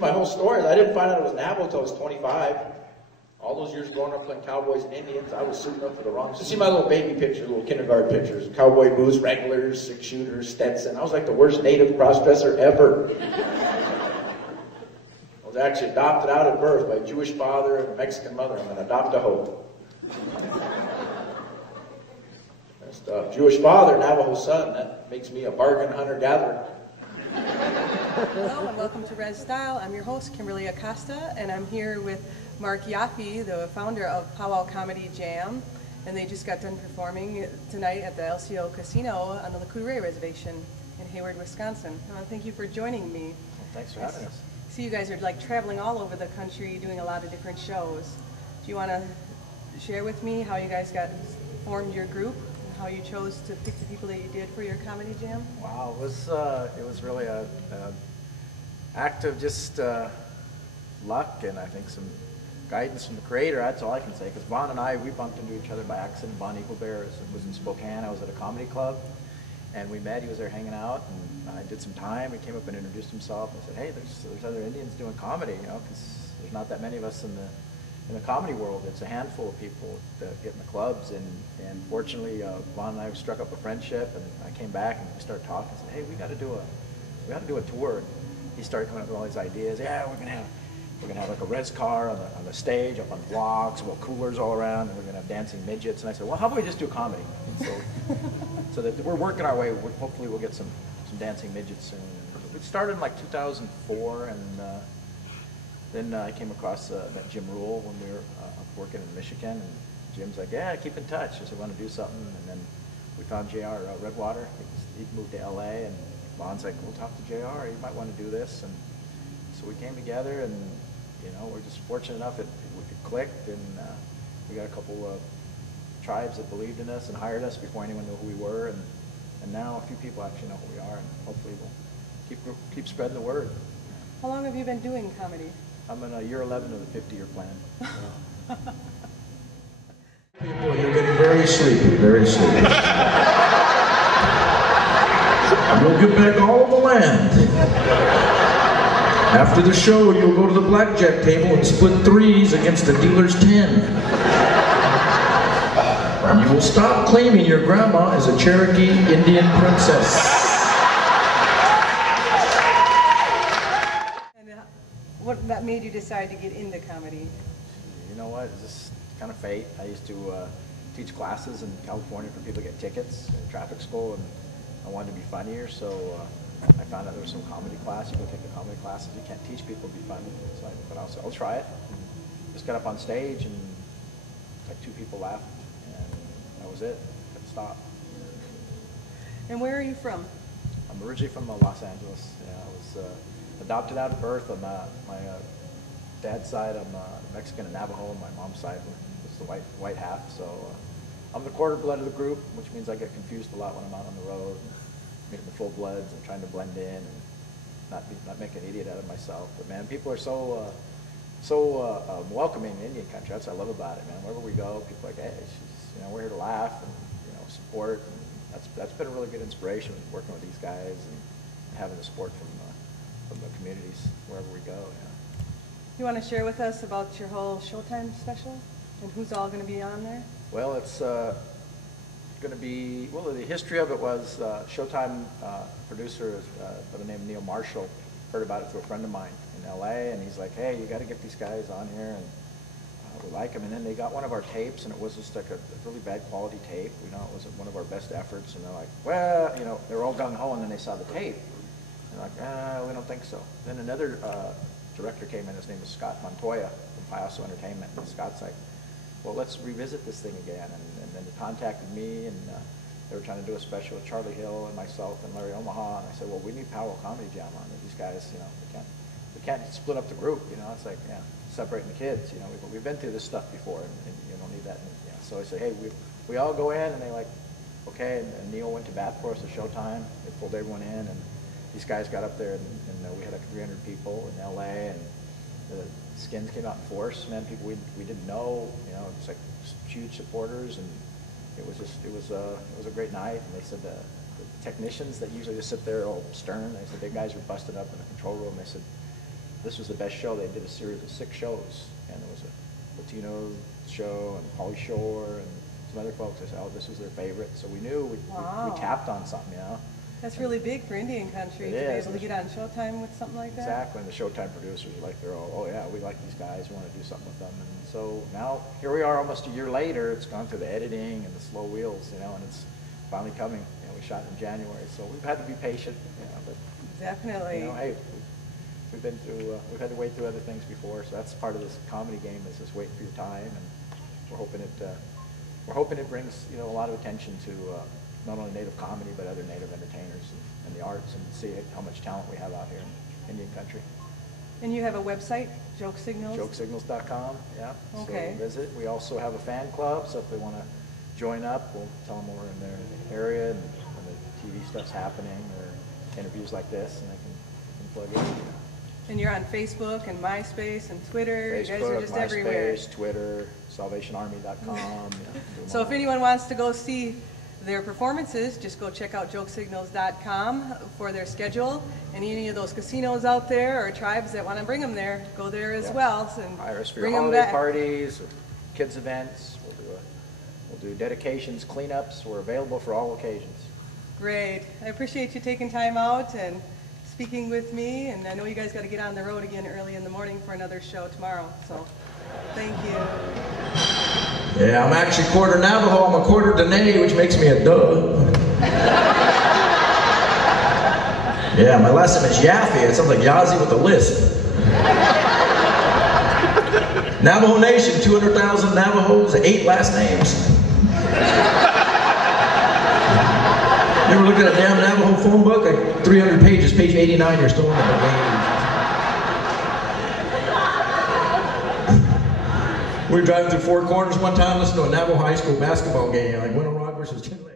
My whole story, I didn't find out it was Navajo until I was 25. All those years growing up playing Cowboys and Indians, I was suiting up for the wrong. So see my little baby pictures, little kindergarten pictures, cowboy boots, regulars, 6-shooters, Stetson. I was like the worst native cross-dresser ever. I was actually adopted out at birth by a Jewish father and a Mexican mother. I'm an adopt-a-hoe. Jewish father, Navajo son, that makes me a bargain hunter-gatherer. Hello and welcome to RezStyle. I'm your host, Kimberlie Acosta, and I'm here with Marc Yaffee, the founder of Pow-wow Comedy Jam, and they just got done performing tonight at the LCO Casino on the Lakota Reservation in Hayward, Wisconsin. I want to thank you for joining me. Well, thanks for having us. See, you guys are like traveling all over the country doing a lot of different shows. Do you want to share with me how you guys formed your group? How you chose to pick the people that you did for your comedy jam? Wow, it was really a act of just luck and I think some guidance from the creator. That's all I can say. Because Vaughn and I, we bumped into each other by accident. Vaughn Eaglebear was in Spokane. I was at a comedy club, and we met. He was there hanging out, and I did some time. He came up and introduced himself. I said, "Hey, there's other Indians doing comedy, you know, because there's not that many of us in the comedy world. It's a handful of people that get in the clubs, and fortunately, Vaughn and I struck up a friendship, and I came back and we started talking. I said, hey, we got to do a tour. And he started coming up with all these ideas. Yeah, we're gonna have like a res car on the stage, up on blocks, well, coolers all around, and we're gonna have dancing midgets. And I said, well, how about we just do comedy? And so that we're working our way. Hopefully, we'll get some dancing midgets soon. We started in like 2004, and then I came across met Jim Rule when we were up working in Michigan, and Jim's like, yeah, keep in touch. I said, want to do something? And then we found JR Redwater. He'd moved to LA, and Vaughn's like, we'll talk to JR. He might want to do this. And so we came together, and you know, we're just fortunate enough that we clicked, and we got a couple of tribes that believed in us and hired us before anyone knew who we were, and now a few people actually know who we are, and hopefully we'll keep spreading the word. How long have you been doing comedy? I'm in year 11 of the 50-year plan. People, you're getting very sleepy, very sleepy. You'll get back all of the land. After the show, you'll go to the blackjack table and split threes against the dealer's 10. And you will stop claiming your grandma as a Cherokee Indian princess. What that made you decide to get into comedy? You know what? It's just kind of fate. I used to teach classes in California for people to get tickets in traffic school, and I wanted to be funnier, so I found out there was some comedy class. You go take the comedy classes. You can't teach people to be funny, so I thought I'll try it. Just got up on stage, and like 2 people laughed, and that was it. Couldn't stop. And where are you from? I'm originally from Los Angeles. Yeah, I was adopted out of birth. On my dad's side, I'm Mexican and Navajo, and my mom's side was the white half. So I'm the quarter blood of the group, which means I get confused a lot when I'm out on the road, meeting the full bloods and trying to blend in and not make an idiot out of myself. But man, people are so welcoming in Indian country. That's what I love about it, man. Wherever we go, people are like, hey, we're here to laugh and support. And that's been a really good inspiration working with these guys and having the support from the communities wherever we go. Yeah. You want to share with us about your whole Showtime special and who's all going to be on there? Well, it's going to be, well, the history of it was Showtime producer by the name of Neil Marshall heard about it through a friend of mine in LA, and he's like, hey, you got to get these guys on here, and we like them. And then they got one of our tapes, and it was just like a really bad quality tape. It wasn't one of our best efforts, and they're like, well, they were all gung-ho, and then they saw the tape. They're like, we don't think so. Then another director came in, his name was Scott Montoya from Payaso Entertainment, and Scott's like, well, let's revisit this thing again. And then they contacted me, and they were trying to do a special with Charlie Hill and myself and Larry Omaha, and I said, well, we need Pow-wow Comedy Jam on it. These guys, we can't split up the group, it's like, separating the kids, we've been through this stuff before, and you don't need that. And, so I said, hey, we all go in, and they like, okay, and Neil went to bat for us at Showtime. They pulled everyone in, and these guys got up there, and we had like 300 people in LA, and the Skins came out in force, man. People we didn't know, it's like huge supporters, and it was a great night. And they said the technicians that usually just sit there all stern, they said the guys were busted up in the control room. They said this was the best show. They did a series of 6 shows, and there was a Latino show and Pauly Shore and some other folks. I said, oh, this was their favorite. So we knew we tapped on something, you know. That's really big for Indian country to be able to get on Showtime with something like that. Exactly, and the Showtime producers are like, they're all, oh yeah, we like these guys, we want to do something with them. And so now, here we are almost a year later, it's gone through the editing and the slow wheels, you know, and it's finally coming. You know, we shot in January, so we've had to be patient, you know, but definitely. You know, hey, we've been through, we've had to wait through other things before, so that's part of this comedy game, is just waiting for your time, and we're hoping it brings, you know, a lot of attention to not only Native comedy, but other Native entertainers and the arts, and see how much talent we have out here in Indian country. And you have a website, Joke Signals? JokeSignals.com, yeah. Okay. So visit. We also have a fan club, so if they want to join up, we'll tell them we're in their area and when the TV stuff's happening or interviews like this, and they can plug in. And you're on Facebook and MySpace and Twitter. Facebook, you guys are just MySpace, everywhere. Twitter, SalvationArmy.com. So if anyone wants to go see their performances, just go check out jokesignals.com for their schedule. And any of those casinos out there or tribes that want to bring them there, go there as well. And Iris for bring your them holiday back. parties, or kids events. We'll do dedications, cleanups. We're available for all occasions. Great. I appreciate you taking time out and speaking with me. And I know you guys got to get on the road again early in the morning for another show tomorrow. So thank you. Yeah, I'm actually quarter Navajo. I'm a quarter Dene, which makes me a duh. Yeah, my last name is Yaffee. It sounds like Yazzie with a lisp. Navajo Nation, 200,000 Navajos, 8 last names. You ever looked at a damn Navajo phone book? Like 300 pages, page 89, you're still in the game. We were driving through Four Corners one time, listening to a Navajo high school basketball game, like Winter Rock versus Chinle.